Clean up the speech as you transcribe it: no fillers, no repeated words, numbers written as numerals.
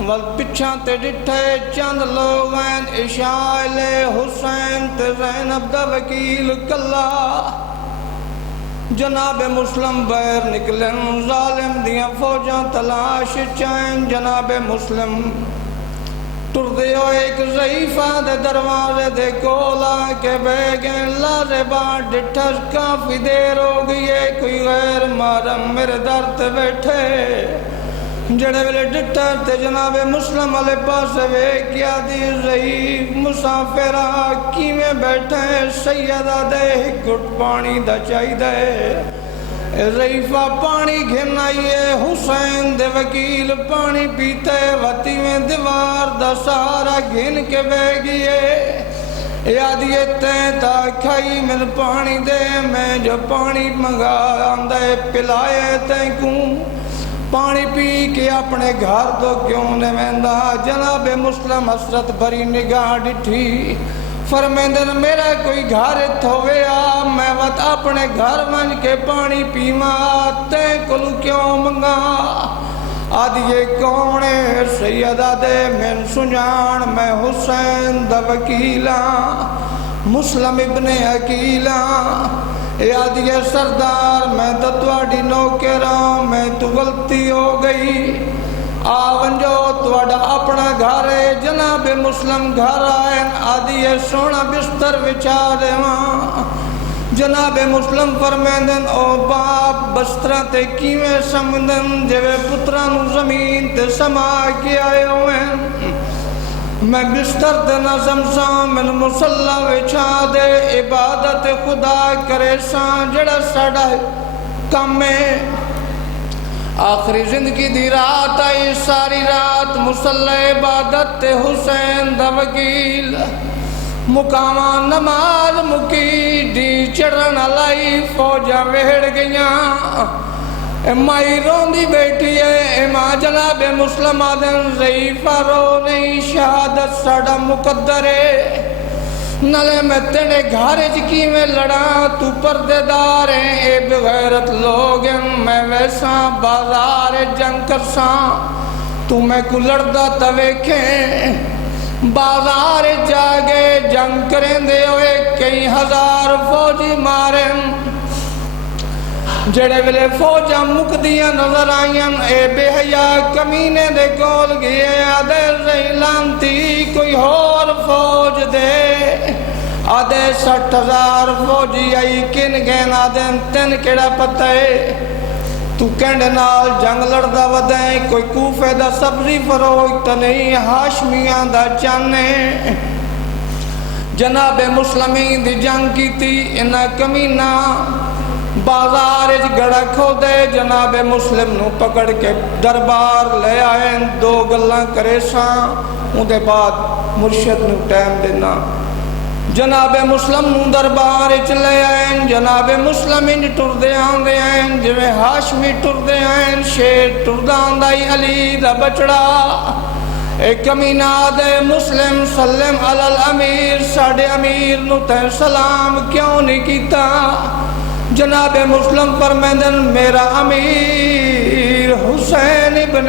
ول پچھاں تے ڈٹھے چند لوگ ہیں اشائل حسین تے زینب دا وکیل کلا جناب مسلم بیر نکلن ظالم دیاں فوجاں تلاش چائیں جناب مسلم ٹردے ہو ایک ضعیفہ دے دروازے دے کولا کے بے گئے لازے بات ڈٹھر کافی دیر ہو گئی ہے کوئی غیر محرم میرے در تے بیٹھے جڑے ویلے ڈٹھر تے جناب مسلم علیہ پاسے وے کیا دی ضعیف مسافرہ کیویں بیٹھے سیدہ دے گھٹ پانی دا چاہی دے ضعیفہ پانی گھن آئیے حسین دے وکیل پانی پیتے وطی میں دیوار دا سارا گھن کے بے گئے یادیے تین تا کھائی میں پانی دے میں جو پانی منگا آندے پلائے تین کوں پانی پی کے اپنے گھر تو کیوں نے مہندہ جناب مسلم حسرت بھری نگاہ ڈٹھی فرمیندن میرا کوئی گھر تھویا میں وقت اپنے گھر من کے پانی پیما تے کلو کیوں منگا آدھیے کونے سیدہ دے من سنجان میں حسین دا وکیلا مسلم ابن عقیلا یادیے سردار میں تتواڈی نوکراں میں تو غلطی ہو گئی آون جو تواڈا اپنا گھر ہے جناب مسلم گھر آئیں آدھیے سونا بستر وچھا دے ماں جناب مسلم فرمیندن او باپ بسترہ تے کیویں سمندن جوے پترانو زمین تے سما کے آئے ہوئے میں بستر دے نظم سان من مسلح وچھا دے عبادت خدا کرے سان جڑا ساڑا کم ہے آخری زندگی دی رات آئی ساری رات مسلح عبادت تے حسین دا وکیل مقامہ نماز مکی ڈی چڑھن علائی فوجہ وہڑ گیاں مائی روندی بیٹھی ہے ماں جناب مسلم آدن ضعیفہ رو نہیں شہادت ساڑا مقدر ہے نلے میں تینے گھارے جکی میں لڑا تو پردے دار ہیں اے بغیرت لوگ ہیں میں ویسا بازار جنگ کرساں تو میں کو لڑدا تویکھیں بازار جاگے جنگ کریں دے ہوئے کئی ہزار فوجی ماریں جڑے ویلے فوجاں مکدیاں نظر آئیں اے بے حیا کمینے دے کول گئے آدھے زیلانتی کوئی اور فوج دے آدھے 60,000 فوجی آئی کن گین آدھے تین کیڑا پتہ ہے تو کینڈے نال جنگ لڑدا ودیں کوئی کوفے دا سبزی فروخت نہیں ہاشمیاں دا چانے جناب مسلمین دی جنگ کی تھی انہا کمینہ بازار گڑا کھو دے جناب مسلم نو پکڑ کے دربار لے آئیں دو گلاں کرے ساں ان دے بعد مرشد نو ٹائم دینا جناب مسلم نو دربار چلے آئیں جناب مسلم ان ٹردے آندے آئیں جویں ہاشمی ٹردے آئیں شیر ٹردان دائی علی دا بچڑا ایک کمینہ دے مسلم سلم علی الامیر ساڑے امیر نو تے سلام کیوں نہیں کیتا جناب مسلم فرمیندن میرا امیر حسین ابن